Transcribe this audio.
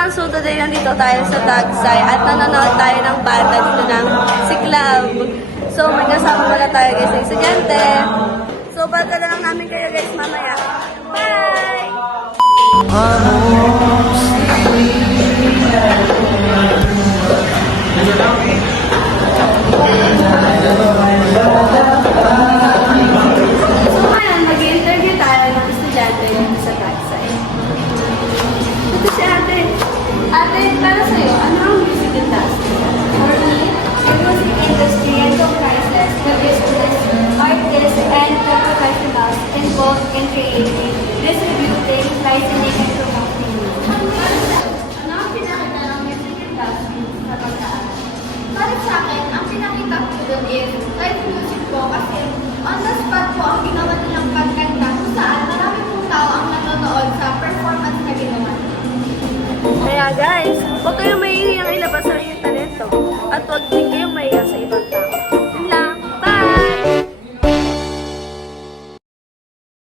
everyone! So today nandito tayo sa Tagsay at nanonood tayo ng banda dito ng si Club. So may kasama pala tayo guys ng estudyante. So bata na lang namin kayo guys mamaya. Bye! So ngayon, mag-interview tayo ng estudyante dito sa Tagsay. Ito si ate. Ate, para sa'yo, ano ang music industry? For me, the music industry enterprises the business, artists, and the professionals involved in creating, distributing, licensing, and promoting music. Ano ang pinakita ng music industry sa pag-aaral? Para sa akin, ang pinakita ko doon is live music po kasi on the spot po ang ginawa nilang pagkanta kung saan marami pong tao ang nanonood sa performance na ginawa. Kaya guys, huwag kayong may